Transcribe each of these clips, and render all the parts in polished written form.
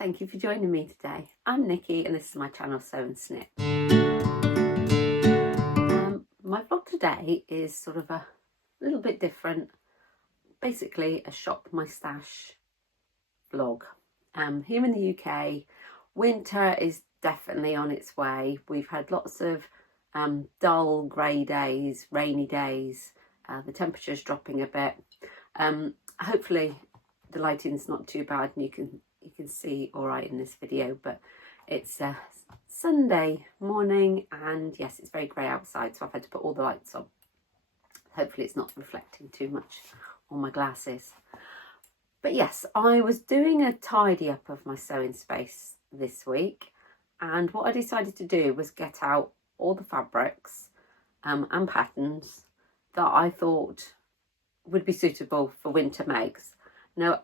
Thank you for joining me today. I'm Nikki and this is my channel Sew&Snip. My vlog today is sort of a little bit different. Basically a shop my stash vlog. Here in the UK, winter is definitely on its way. We've had lots of dull grey days, rainy days. The temperature's dropping a bit. Hopefully the lighting's not too bad and you can see all right in this video, but it's a Sunday morning and yes, it's very grey outside, so I've had to put all the lights on. Hopefully it's not reflecting too much on my glasses. But yes, I was doing a tidy up of my sewing space this week, and what I decided to do was get out all the fabrics and patterns that I thought would be suitable for winter makes. Now,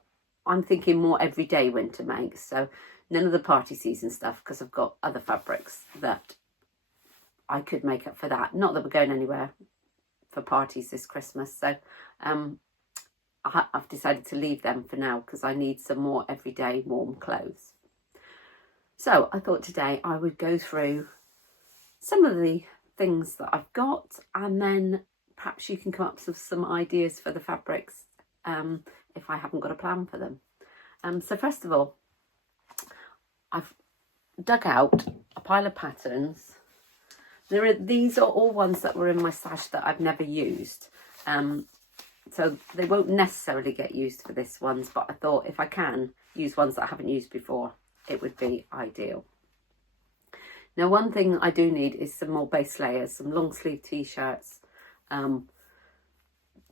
I'm thinking more everyday winter makes, so none of the party season stuff, because I've got other fabrics that I could make up for that. Not that we're going anywhere for parties this Christmas, so I've decided to leave them for now because I need some more everyday warm clothes. So I thought today I would go through some of the things that I've got, and then perhaps you can come up with some ideas for the fabrics if I haven't got a plan for them. So first of all, I've dug out a pile of patterns. These are all ones that were in my stash that I've never used. So they won't necessarily get used for this ones, but I thought if I can use ones that I haven't used before, it would be ideal. Now, one thing I do need is some more base layers, some long sleeve t-shirts,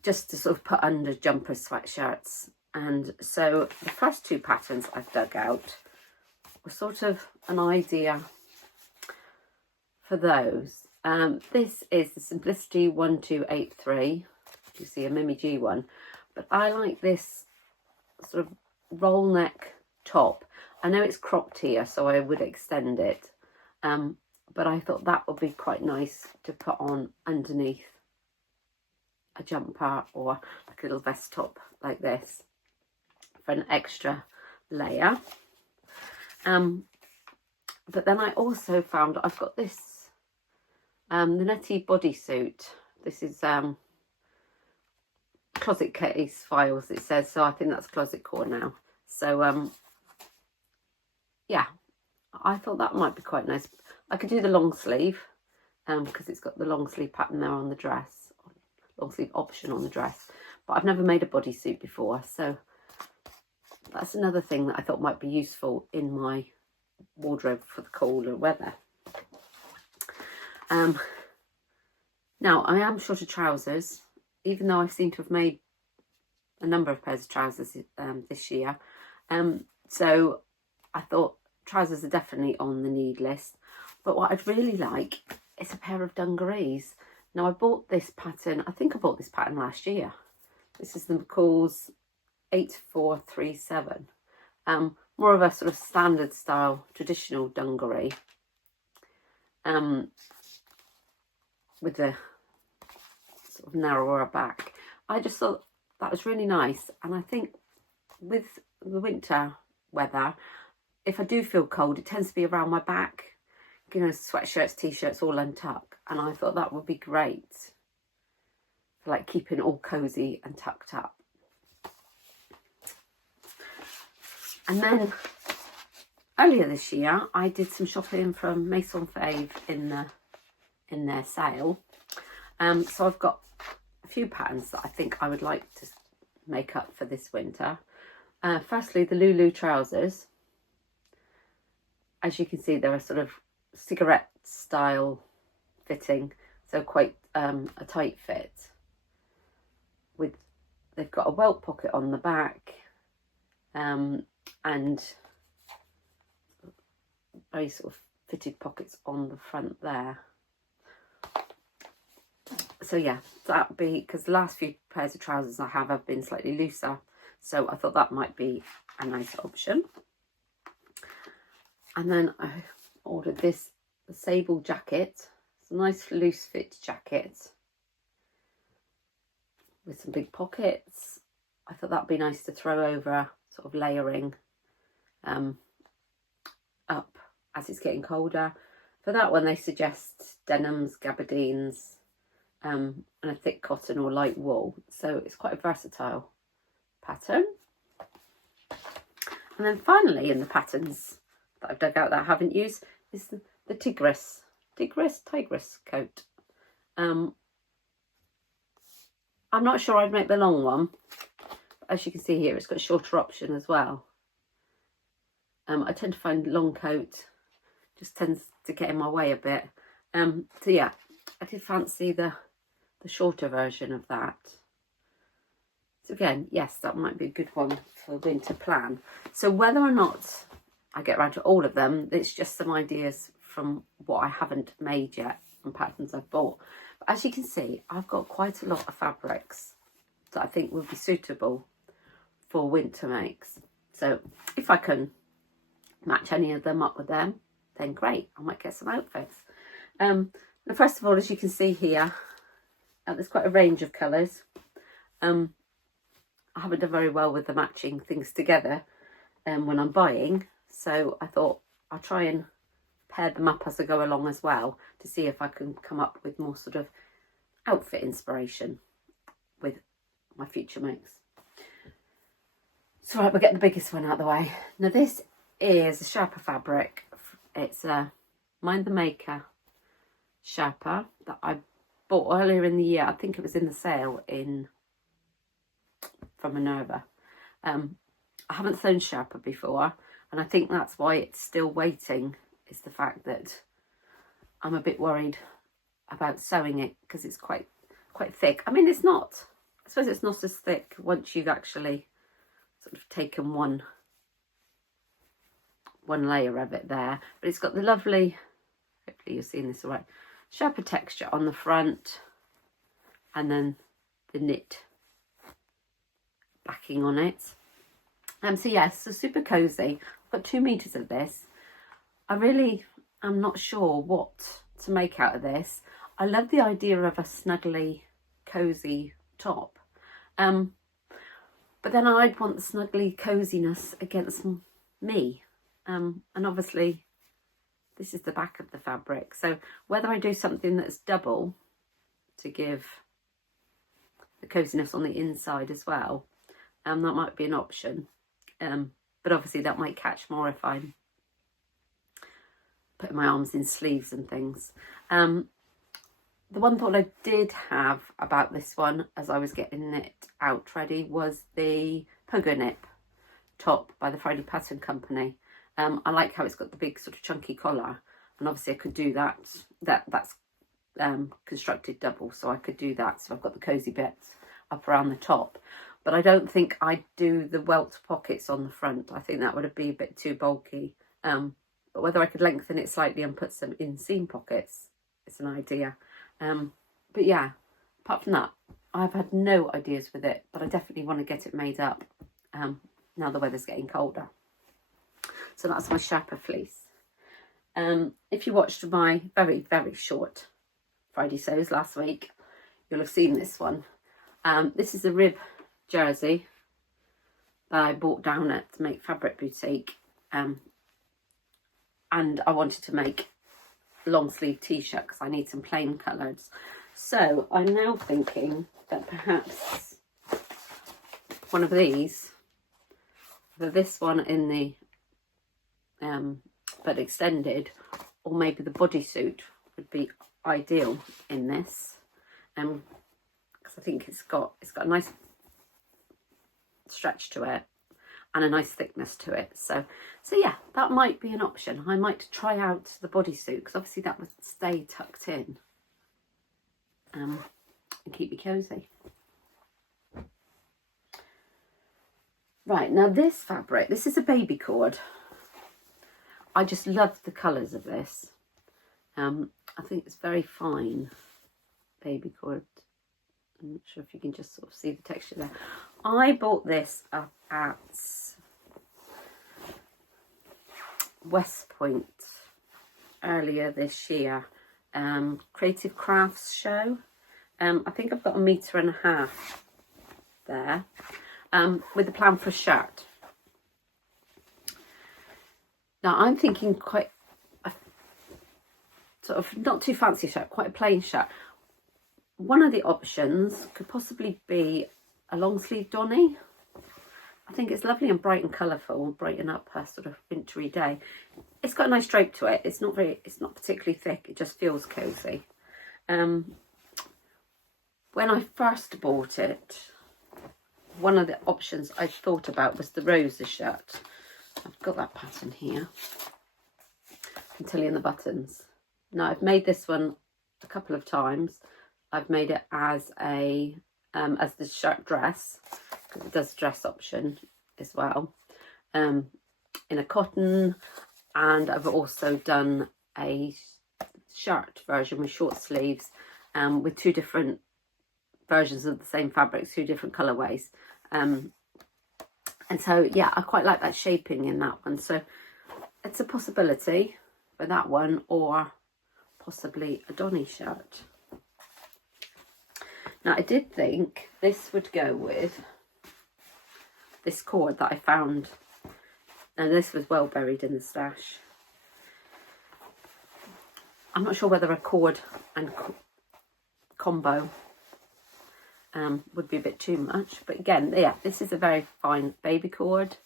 just to sort of put under jumpers, sweatshirts. And so the first two patterns I've dug out were sort of an idea for those. This is the Simplicity 1283. You see a Mimi G one, but I like this sort of roll neck top. I know it's cropped here, so I would extend it, but I thought that would be quite nice to put on underneath a jumper or like a little vest top like this for an extra layer. But then I also found I've got this the Nettie bodysuit. This is closet case files, it says, so I think that's closet core now. So yeah, I thought that might be quite nice. I could do the long sleeve because it's got the long sleeve pattern there on the dress, long sleeve option on the dress, but I've never made a bodysuit before, so that's another thing that I thought might be useful in my wardrobe for the colder weather. Now, I am short of trousers, even though I seem to have made a number of pairs of trousers this year. So I thought trousers are definitely on the need list. But what I'd really like is a pair of dungarees. Now, I bought this pattern, I think I bought this pattern last year. This is the McCalls 8437. More of a sort of standard style, traditional dungaree. With the sort of narrower back. I just thought that was really nice, and I think with the winter weather, if I do feel cold, it tends to be around my back, you know, sweatshirts, t-shirts all untucked, and I thought that would be great for like keeping all cozy and tucked up. And then earlier this year I did some shopping from Maison Fauve in their sale. So I've got a few patterns that I think I would like to make up for this winter. Firstly, the Loulou trousers. As you can see, they're a sort of cigarette style fitting, so quite a tight fit. They've got a welt pocket on the back, and very sort of fitted pockets on the front there. So yeah, that would be, because the last few pairs of trousers I have been slightly looser, so I thought that might be a nice option. And then I ordered this Sable jacket. It's a nice loose fit jacket with some big pockets. I thought that'd be nice to throw over, sort of layering as it's getting colder. For that one, they suggest denims, gabardines, and a thick cotton or light wool. So it's quite a versatile pattern. And then finally, in the patterns that I've dug out that I haven't used, is the Tigris coat. I'm not sure I'd make the long one. As you can see here, it's got a shorter option as well. I tend to find long coat just tends to get in my way a bit. So yeah, I did fancy the shorter version of that. So again, yes, that might be a good one for winter plan. So whether or not I get around to all of them, it's just some ideas from what I haven't made yet and patterns I've bought. But as you can see, I've got quite a lot of fabrics that I think would be suitable for winter makes. So if I can match any of them up with them, then great, I might get some outfits. Now first of all, as you can see here, there's quite a range of colours. I haven't done very well with the matching things together when I'm buying, so I thought I'll try and pair them up as I go along as well to see if I can come up with more sort of outfit inspiration with my future makes. So right, we'll get the biggest one out of the way. Now this is a Sherpa fabric. It's a Mind the Maker Sherpa that I bought earlier in the year. I think it was in the sale from Minerva. I haven't sewn Sherpa before, and I think that's why it's still waiting, is the fact that I'm a bit worried about sewing it because it's quite thick. I mean, it's not, I suppose it's not as thick once you've actually sort of taken one layer of it there, but it's got the lovely, hopefully you're seeing this all right, Sherpa texture on the front, and then the knit backing on it. So yes, so super cozy. I've got 2 meters of this. I really am not sure what to make out of this. I love the idea of a snuggly cozy top, but then I'd want the snuggly coziness against me. And obviously this is the back of the fabric, so whether I do something that's double to give the coziness on the inside as well, that might be an option, but obviously that might catch more if I'm putting my arms in sleeves and things. The one thought I did have about this one as I was getting it out ready was the Pogonip top by the Friday Pattern Company. I like how it's got the big sort of chunky collar, and obviously I could do that. That's constructed double, so I could do that. So I've got the cozy bits up around the top, but I don't think I'd do the welt pockets on the front. I think that would be a bit too bulky. But whether I could lengthen it slightly and put some inseam pockets, it's an idea. But yeah, apart from that, I've had no ideas with it, but I definitely want to get it made up now the weather's getting colder. So that's my Sherpa fleece. If you watched my very, very short Friday sews last week, you'll have seen this one. This is a rib jersey that I bought down at Make Fabric Boutique. And I wanted to make a long sleeve t-shirt because I need some plain colours. So I'm now thinking that perhaps one of these, for this one in the but extended, or maybe the bodysuit would be ideal in this, because I think it's got a nice stretch to it and a nice thickness to it. So yeah, that might be an option. I might try out the bodysuit because obviously that would stay tucked in and keep me cozy. Right, now this fabric, this is a baby cord. I just love the colours of this. I think it's very fine baby cord. I'm not sure if you can just sort of see the texture there. I bought this up at West Point earlier this year. Creative Crafts show. I think I've got 1.5 meters there, with the plan for a shirt. Now I'm thinking quite sort of not too fancy shirt, quite a plain shirt. One of the options could possibly be a long sleeve Donny. I think it's lovely and bright and colourful, brighten up her sort of wintry day. It's got a nice drape to it. It's not particularly thick. It just feels cosy. When I first bought it, one of the options I thought about was the Rosa shirt. I've got that pattern here. I can tell you in the buttons. Now I've made this one a couple of times. I've made it as a as the shirt dress, because it does dress option as well, in a cotton, and I've also done a shirt version with short sleeves, with two different versions of the same fabric, two different colorways, and so yeah, I quite like that shaping in that one. So it's a possibility for that one, or possibly a Donny shirt. Now I did think this would go with this cord that I found, and this was well buried in the stash. I'm not sure whether a cord and combo would be a bit too much, but again, yeah, this is a very fine baby cord.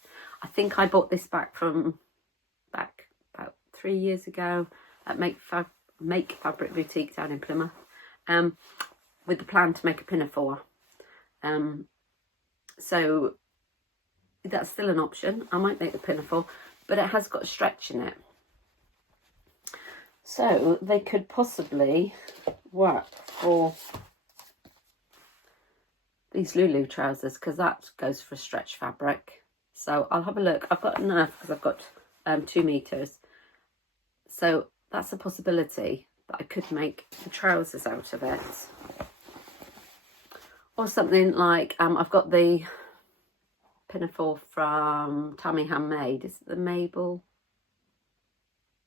I think I bought this back about 3 years ago at Make Fabric Boutique down in Plymouth, with the plan to make a pinafore. So that's still an option. I might make the pinafore, but it has got a stretch in it. So they could possibly work for these Loulou trousers, because that goes for stretch fabric. So I'll have a look. I've got enough because I've got 2 meters. So that's a possibility that I could make the trousers out of it. Or something like, I've got the pinafore from Tammy Handmade. Is it the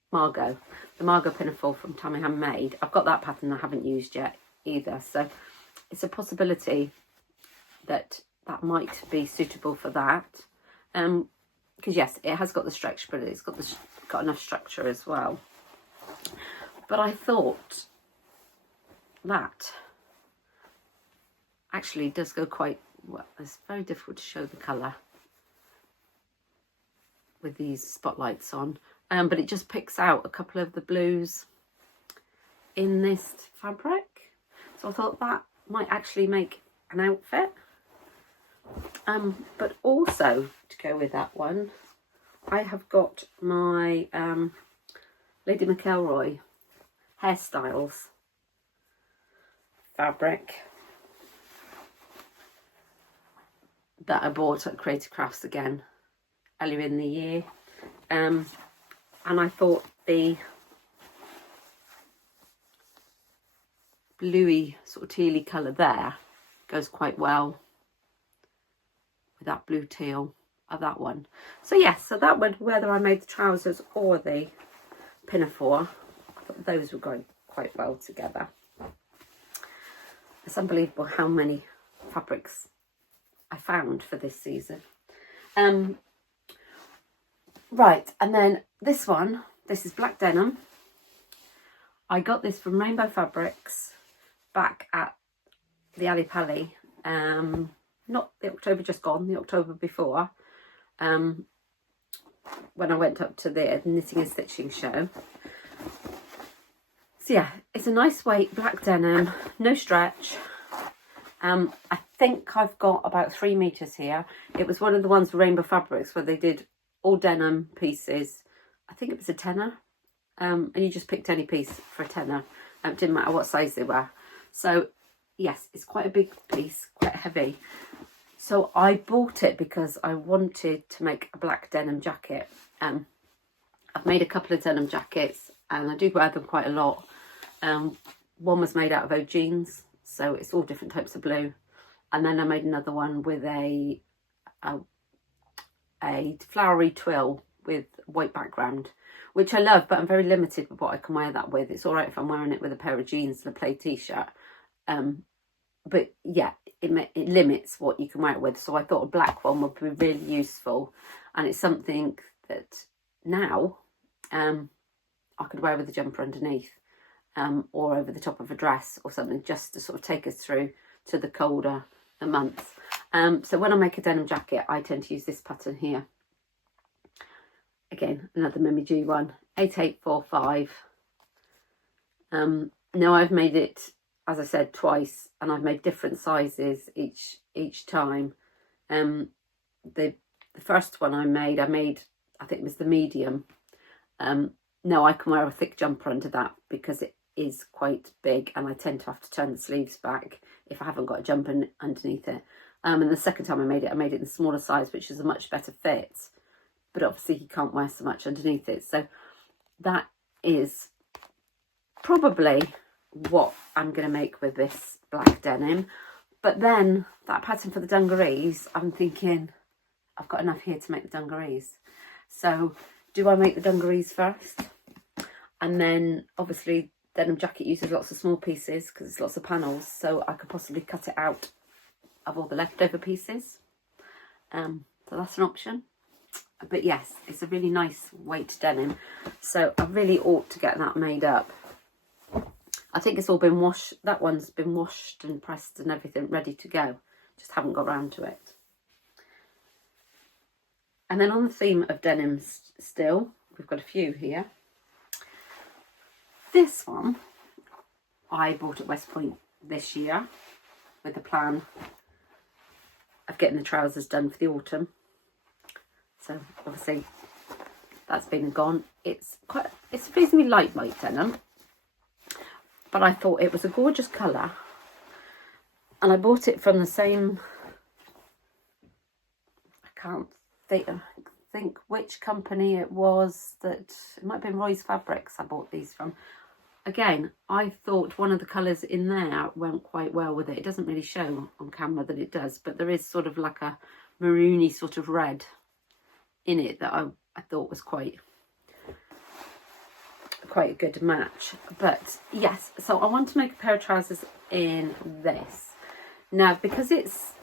Margot? The Margot pinafore from Tammy Handmade. I've got that pattern I haven't used yet either. So it's a possibility that that might be suitable for that. Because yes, it has got the stretch, but it's got enough structure as well. But I thought that actually does go quite well. It's very difficult to show the colour with these spotlights on, but it just picks out a couple of the blues in this fabric. So I thought that might actually make an outfit. But also to go with that one, I have got my Lady McElroy Hairstyles fabric that I bought at Creative Crafts again earlier in the year, and I thought the bluey sort of tealy colour there goes quite well with that blue teal of that one. So yes, so that would, whether I made the trousers or the pinafore, I thought those were going quite well together. It's unbelievable how many fabrics I found for this season. Right, and then this one, this is black denim. I got this from Rainbow Fabrics back at the Ali Pali, not the October just gone, the October before, when I went up to the knitting and stitching show. So yeah, it's a nice weight black denim, no stretch. I think I've got about 3 meters here. It was one of the ones for Rainbow Fabrics where they did all denim pieces. I think it was a tenner, and you just picked any piece for a tenner. It didn't matter what size they were. So yes, it's quite a big piece, quite heavy. So I bought it because I wanted to make a black denim jacket. I've made a couple of denim jackets and I do wear them quite a lot. One was made out of Ode jeans, so it's all different types of blue. And then I made another one with a flowery twill with white background, which I love, but I'm very limited with what I can wear that with. It's all right if I'm wearing it with a pair of jeans and a plaid t-shirt. But yeah, it limits what you can wear it with. So I thought a black one would be really useful. And it's something that now I could wear with a jumper underneath. or over the top of a dress or something, just to sort of take us through to the colder months. So when I make a denim jacket, I tend to use this pattern here. Again, another Mimi G one, 8845. Now I've made it, as I said, twice, and I've made different sizes each time. The first one I made, I think it was the medium. Now I can wear a thick jumper under that because it is quite big, and I tend to have to turn the sleeves back if I haven't got a jumper underneath it. And the second time I made it in the smaller size, which is a much better fit, but obviously you can't wear so much underneath it. So that is probably what I'm going to make with this black denim. But then that pattern for the dungarees, I'm thinking I've got enough here to make the dungarees. So do I make the dungarees first? And then obviously denim jacket uses lots of small pieces because it's lots of panels, so I could possibly cut it out of all the leftover pieces. So that's an option. But yes, it's a really nice weight denim, so I really ought to get that made up. I think it's all been washed. That one's been washed and pressed and everything, ready to go. Just haven't got around to it. And then on the theme of denims still, we've got a few here. This one I bought at West Point this year with the plan of getting the trousers done for the autumn. So obviously that's been and gone. It's a reasonably lightweight denim, but I thought it was a gorgeous colour, and I bought it from the same, I can't think which company it was, that it might have been Roy's Fabrics I bought these from. Again, I thought one of the colours in there went quite well with it. It doesn't really show on camera that it does, but there is sort of like a maroony sort of red in it that I thought was quite a good match. But yes, so I want to make a pair of trousers in this. Now, because it's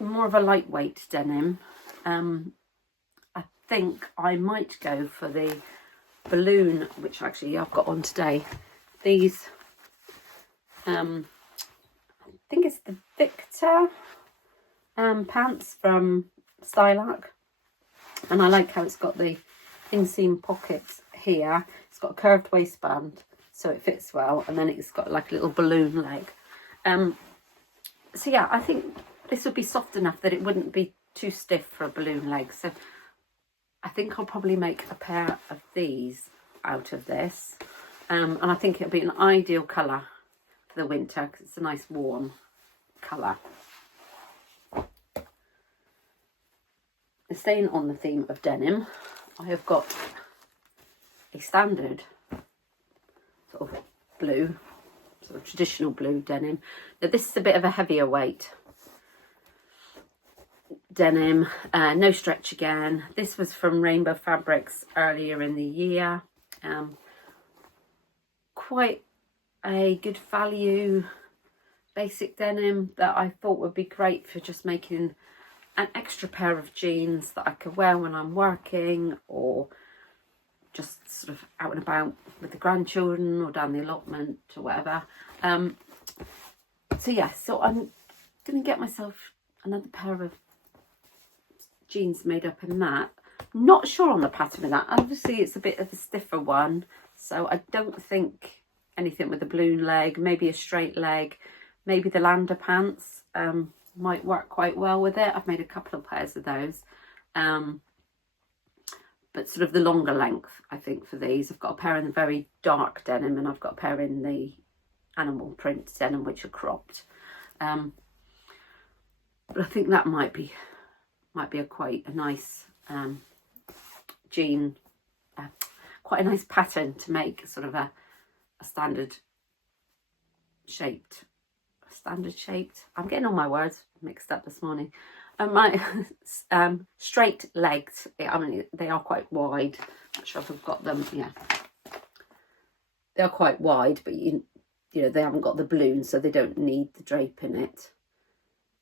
more of a lightweight denim, I think I might go for the balloon, which actually I've got on today. These, I think it's the Victor pants from Stylark, and I like how it's got the inseam pockets here. It's got a curved waistband, so it fits well, and then it's got like a little balloon leg. So yeah, I think this would be soft enough that it wouldn't be too stiff for a balloon leg. So I think I'll probably make a pair of these out of this. And I think it'll be an ideal colour for the winter because it's a nice warm colour. Staying on the theme of denim, I have got a standard sort of blue, sort of traditional blue denim. Now this is a bit of a heavier weight denim, no stretch again. This was from Rainbow Fabrics earlier in the year. Quite a good value basic denim that I thought would be great for just making an extra pair of jeans that I could wear when I'm working, or just sort of out and about with the grandchildren or down the allotment or whatever. So yeah, so I'm going to get myself another pair of jeans made up in that. Not sure on the pattern of that. Obviously it's a bit of a stiffer one, so I don't think anything with a balloon leg, maybe a straight leg, maybe the Lander pants might work quite well with it. I've made a couple of pairs of those, but sort of the longer length I think for these. I've got a pair in the very dark denim, and I've got a pair in the animal print denim which are cropped, but I think that might be quite a nice jean, quite a nice pattern to make sort of a standard shaped. I'm getting all my words mixed up this morning. My straight legs, I mean, they are quite wide. Not sure if I've got them. Yeah, they are quite wide, but you know they haven't got the balloon, so they don't need the drape in it.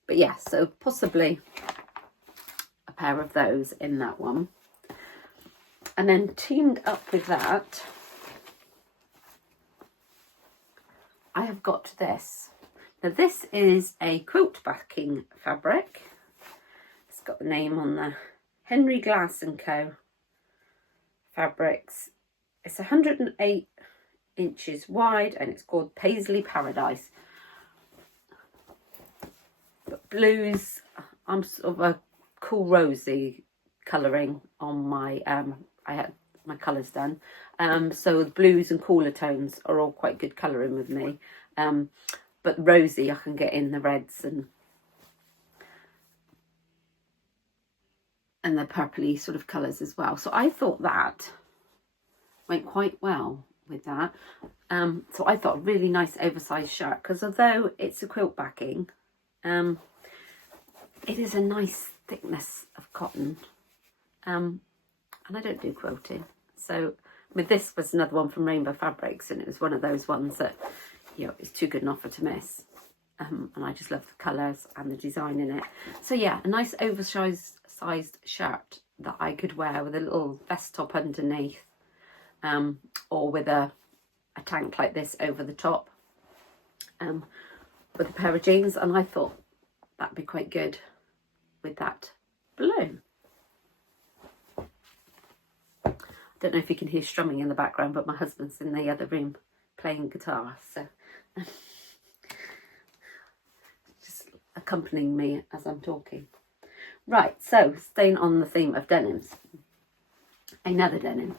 But yeah, so possibly a pair of those in that one. And then teamed up with that, I have got this. Now this is a quilt backing fabric. It's got the name on there, Henry Glass & Co. Fabrics. It's 108 inches wide and it's called Paisley Paradise. But blues, I'm sort of a cool rosy colouring on my, I had my colours done. So the blues and cooler tones are all quite good colouring with me. But rosy, I can get in the reds and the purpley sort of colours as well. So I thought that went quite well with that. So I thought a really nice oversized shirt, because although it's a quilt backing, it is a nice thickness of cotton. And I don't do quilting. So I mean, this was another one from Rainbow Fabrics, and it was one of those ones that, you know, it's too good an offer to miss. And I just love the colours and the design in it. So yeah, a nice oversized shirt that I could wear with a little vest top underneath, or with a tank like this over the top, with a pair of jeans, and I thought that'd be quite good with that blue. I don't know if you can hear strumming in the background, but my husband's in the other room playing guitar, so just accompanying me as I'm talking. Right, so staying on the theme of denims, another denim.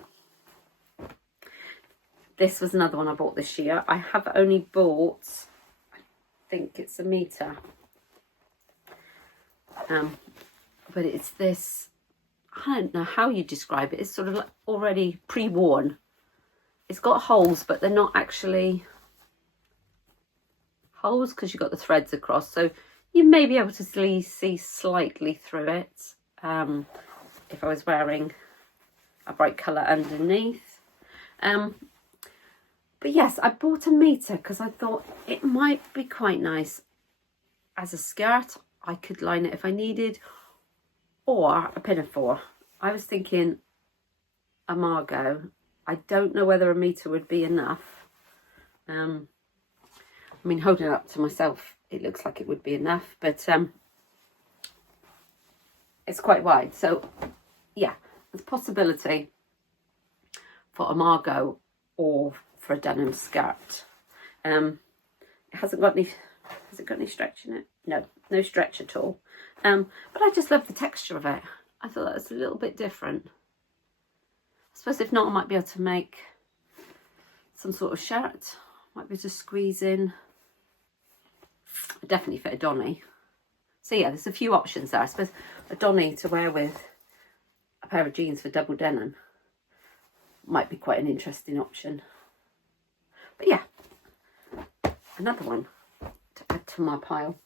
This was another one I bought this year. I have only bought, I think it's a metre, but it's this, I don't know how you describe it. It's sort of like already pre-worn. It's got holes, but they're not actually holes because you've got the threads across. So you may be able to see slightly through it if I was wearing a bright colour underneath. But yes, I bought a metre because I thought it might be quite nice as a skirt. I could line it if I needed, or a pinafore. I was thinking a Margot. I don't know whether a metre would be enough. I mean, holding it up to myself, it looks like it would be enough, but it's quite wide. So yeah, there's a possibility for a Margot or for a denim skirt. It hasn't got any, has it got any stretch in it? No stretch at all. But I just love the texture of it. I thought that was a little bit different. I suppose if not, I might be able to make some sort of shirt. Might be able to squeeze in. Definitely fit a Donny. So yeah, there's a few options there. I suppose a Donny to wear with a pair of jeans for double denim might be quite an interesting option. But yeah, another one to add to my pile.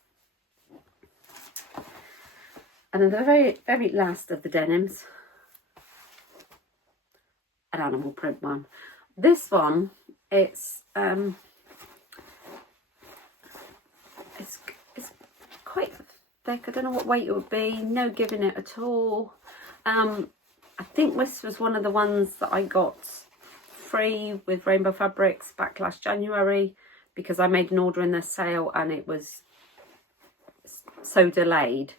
And then the very last of the denims, an animal print one. This one, it's quite thick. I don't know what weight it would be. No giving it at all. I think this was one of the ones that I got free with Rainbow Fabrics back last January, because I made an order in their sale and it was so delayed.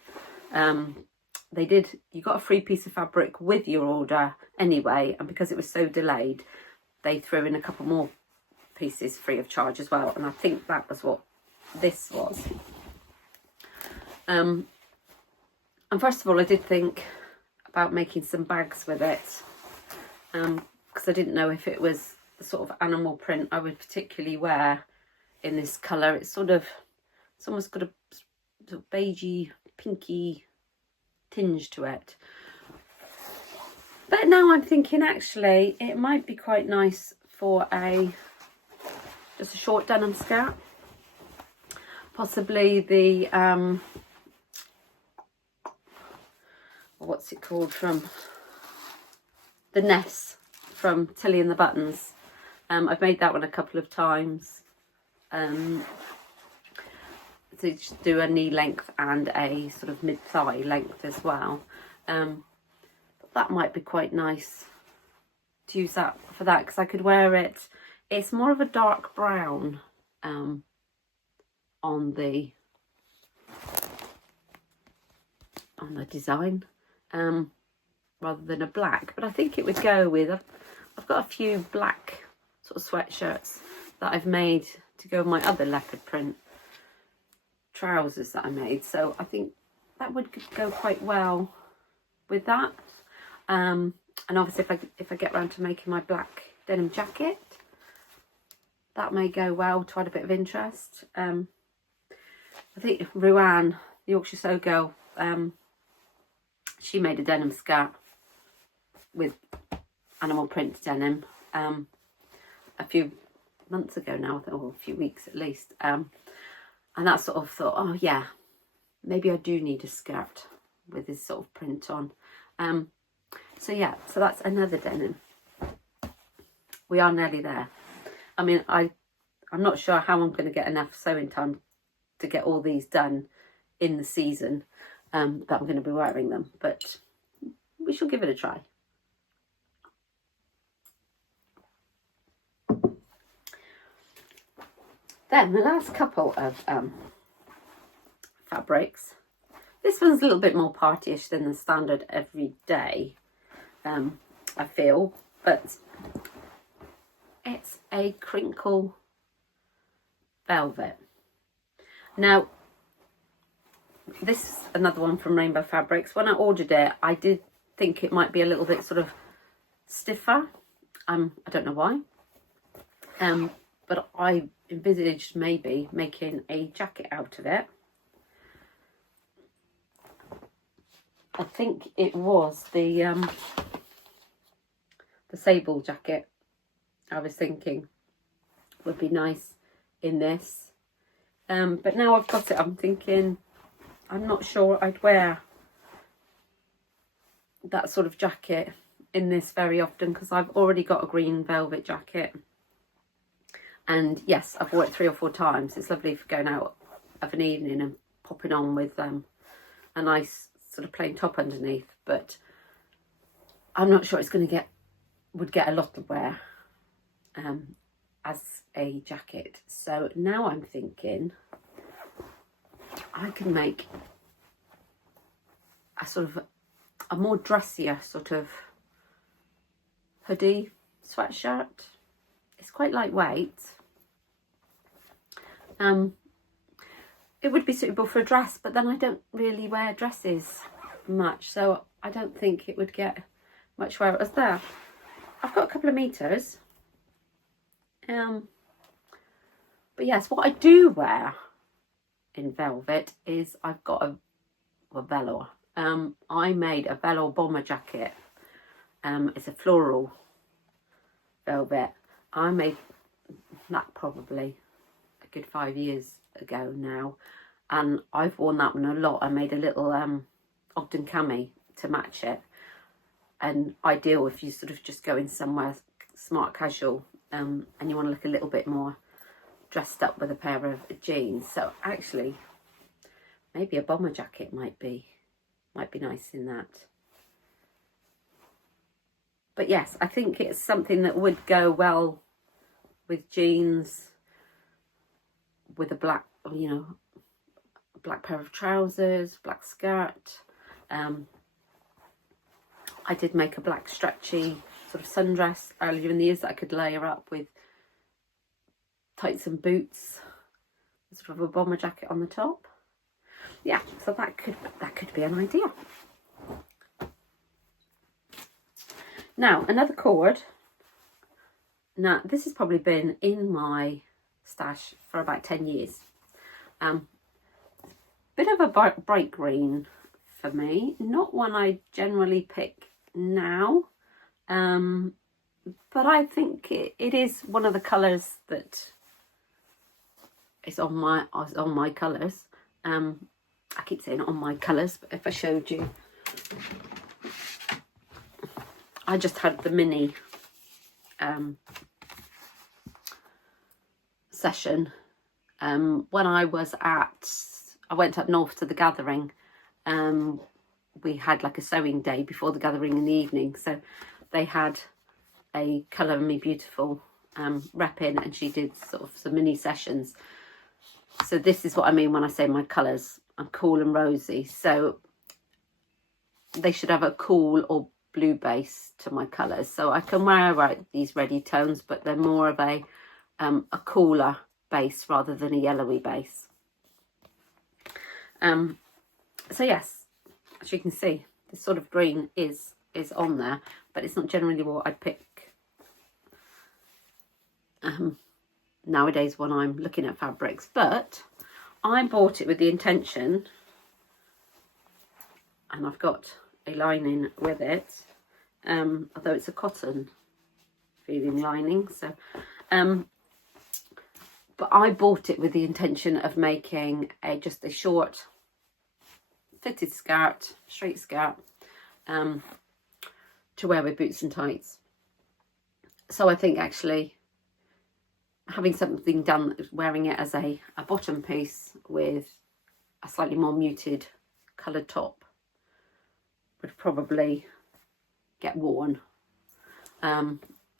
You got a free piece of fabric with your order anyway, and because it was so delayed, they threw in a couple more pieces free of charge as well, and I think that was what this was. And first of all, I did think about making some bags with it, because I didn't know if it was the sort of animal print I would particularly wear in this colour. It's almost got a sort of beigey, pinky tinge to it. But now I'm thinking actually it might be quite nice for just a short denim skirt. Possibly the what's it called, from the Ness from Tilly and the Buttons. I've made that one a couple of times. To do a knee length and a sort of mid-thigh length as well. But that might be quite nice to use that for that, because I could wear it. It's more of a dark brown on the design, rather than a black, but I think it would go with, I've got a few black sort of sweatshirts that I've made to go with my other leopard print trousers that I made, so I think that would go quite well with that. And obviously if I get around to making my black denim jacket, that may go well to add a bit of interest. I think Ruanne, the Yorkshire Sew girl, she made a denim skirt with animal print denim a few months ago now, or a few weeks at least, and I sort of thought, oh yeah, maybe I do need a skirt with this sort of print on. So yeah, so that's another denim. We are nearly there. I mean, I'm not sure how I'm going to get enough sewing time to get all these done in the season that I'm going to be wearing them, but we shall give it a try. Then the last couple of fabrics. This one's a little bit more partyish than the standard everyday, I feel, but it's a crinkle velvet. Now, this is another one from Rainbow Fabrics. When I ordered it, I did think it might be a little bit sort of stiffer. I don't know why. But I envisaged maybe making a jacket out of it. I think it was the Sable jacket I was thinking would be nice in this. But now I've got it, I'm thinking I'm not sure I'd wear that sort of jacket in this very often, because I've already got a green velvet jacket. And yes, I've worn it 3 or 4 times. It's lovely for going out of an evening and popping on with a nice sort of plain top underneath. But I'm not sure it's going to would get a lot of wear as a jacket. So now I'm thinking I can make a sort of a more dressier sort of hoodie sweatshirt. It's quite lightweight. It would be suitable for a dress, but then I don't really wear dresses much, so I don't think it would get much wear as there. I've got a couple of meters. But yes, what I do wear in velvet is I've got a velour. I made a velour bomber jacket. It's a floral velvet. I made that probably a good 5 years ago now, and I've worn that one a lot. I made a little Ogden cami to match it, and ideal if you sort of just go in somewhere smart casual and you want to look a little bit more dressed up with a pair of jeans. So actually maybe a bomber jacket might be nice in that. But yes, I think it's something that would go well with jeans, with a black, black pair of trousers, black skirt. I did make a black stretchy sort of sundress earlier in the years that I could layer up with tights and boots, sort of a bomber jacket on the top. Yeah, so that could be an idea. Now, another cord. Now, this has probably been in my stash for about 10 years. Bit of a bright green for me. Not one I generally pick now. But I think it is one of the colours that is on my colours. I keep saying on my colours, but if I showed you, I just had the mini session when I went up north to the gathering. We had like a sewing day before the gathering in the evening, so they had a Colour Me Beautiful repping, and she did sort of some mini sessions. So this is what I mean when I say my colours. I'm cool and rosy. So they should have a cool or blue base to my colours. So I can wear these reddy tones, but they're more of a cooler base rather than a yellowy base. So yes, as you can see, this sort of green is on there, but it's not generally what I'd pick nowadays when I'm looking at fabrics. But I bought it with the intention, and I've got a lining with it, although it's a cotton feeling lining. So but I bought it with the intention of making just a short fitted skirt, straight skirt, to wear with boots and tights. So I think actually having something done, wearing it as a bottom piece with a slightly more muted coloured top would probably get worn.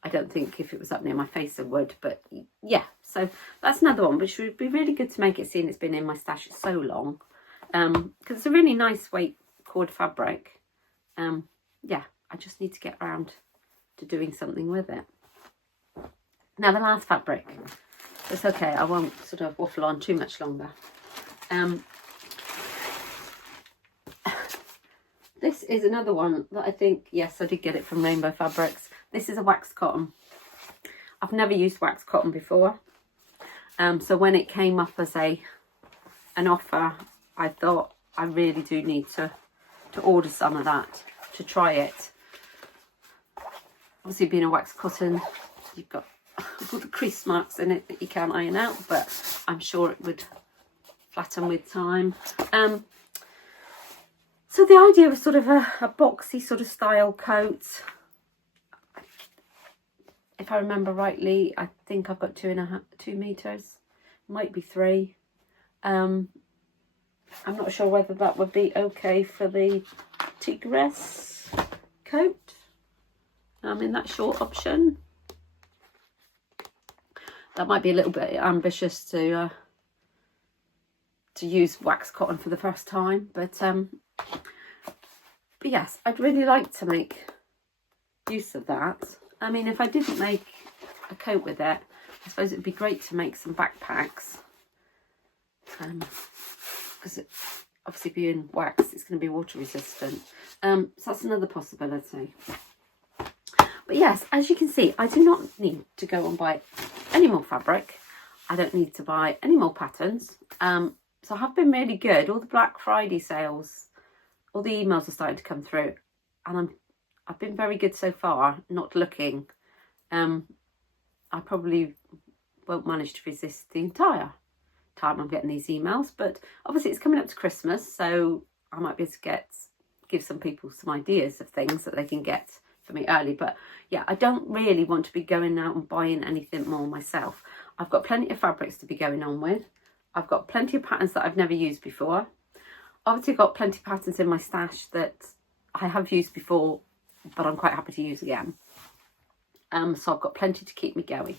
I don't think if it was up near my face it would, but yeah, so that's another one which would be really good to make it, seeing it's been in my stash so long, because it's a really nice weight cord fabric. Yeah, I just need to get around to doing something with it. Now the last fabric, it's okay, I won't sort of waffle on too much longer. This is another one that I think, yes, I did get it from Rainbow Fabrics. This is a waxed cotton. I've never used waxed cotton before. So when it came up as an offer, I thought I really do need to order some of that to try it. Obviously being a waxed cotton, you've got all the crease marks in it that you can't iron out, but I'm sure it would flatten with time. So the idea was sort of a boxy sort of style coat. If I remember rightly, I think I've got 2 meters, might be 3. I'm not sure whether that would be okay for the Tigris coat. In that short option. That might be a little bit ambitious to use wax cotton for the first time, but yes, I'd really like to make use of that. I mean, if I didn't make a coat with it, I suppose it'd be great to make some backpacks, because obviously being wax, it's going to be water resistant. So that's another possibility. But yes, as you can see, I do not need to go and buy any more fabric. I don't need to buy any more patterns. So I have been really good. All the Black Friday sales, all the emails are starting to come through, and I've been very good so far, not looking. I probably won't manage to resist the entire time I'm getting these emails, but obviously it's coming up to Christmas, so I might be able to give some people some ideas of things that they can get for me early. But yeah, I don't really want to be going out and buying anything more myself. I've got plenty of fabrics to be going on with. I've got plenty of patterns that I've never used before. Obviously I've got plenty of patterns in my stash that I have used before, but I'm quite happy to use again. So I've got plenty to keep me going.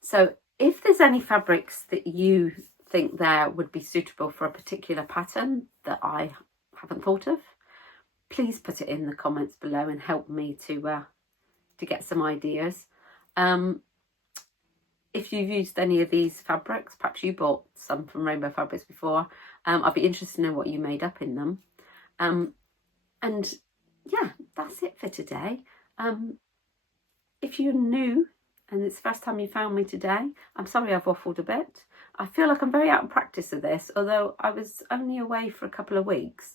So if there's any fabrics that you think there would be suitable for a particular pattern that I haven't thought of, please put it in the comments below and help me to get some ideas. If you've used any of these fabrics, perhaps you bought some from Rainbow Fabrics before, I'd be interested to know what you made up in them. And yeah, that's it for today. If you're new and it's the first time you found me today, I'm sorry I've waffled a bit. I feel like I'm very out of practice of this, although I was only away for a couple of weeks.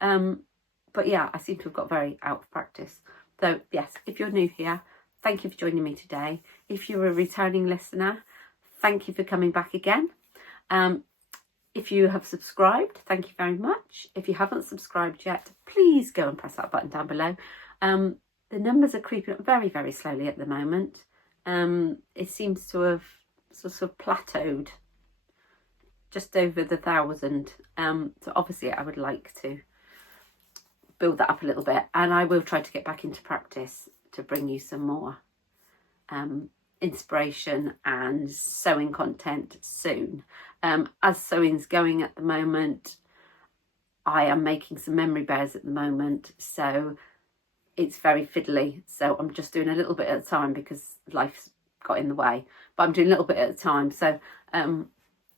But yeah, I seem to have got very out of practice. So yes, if you're new here, thank you for joining me today. If you're a returning listener, thank you for coming back again. If you have subscribed, thank you very much. If you haven't subscribed yet, please go and press that button down below. The numbers are creeping up very, very slowly at the moment. It seems to have sort of plateaued just over the 1,000. So obviously I would like to build that up a little bit, and I will try to get back into practice to bring you some more inspiration and sewing content soon. As sewing's going at the moment, I am making some memory bears at the moment, so it's very fiddly, so I'm just doing a little bit at a time because life's got in the way, but I'm doing a little bit at a time. So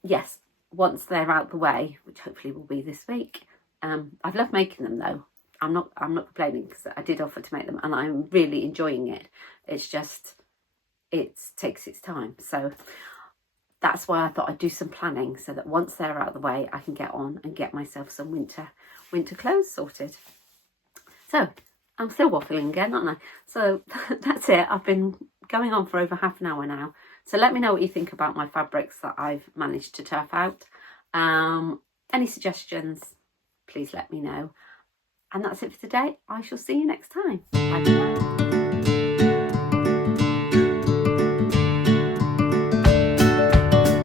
yes, once they're out the way, which hopefully will be this week, I've loved making them though. I'm not complaining because I did offer to make them and I'm really enjoying it. It's just, it takes its time. So that's why I thought I'd do some planning so that once they're out of the way, I can get on and get myself some winter clothes sorted. So I'm still waffling again, aren't I? So that's it. I've been going on for over half an hour now. So let me know what you think about my fabrics that I've managed to turf out. Any suggestions, please let me know. And that's it for today. I shall see you next time. Bye for now.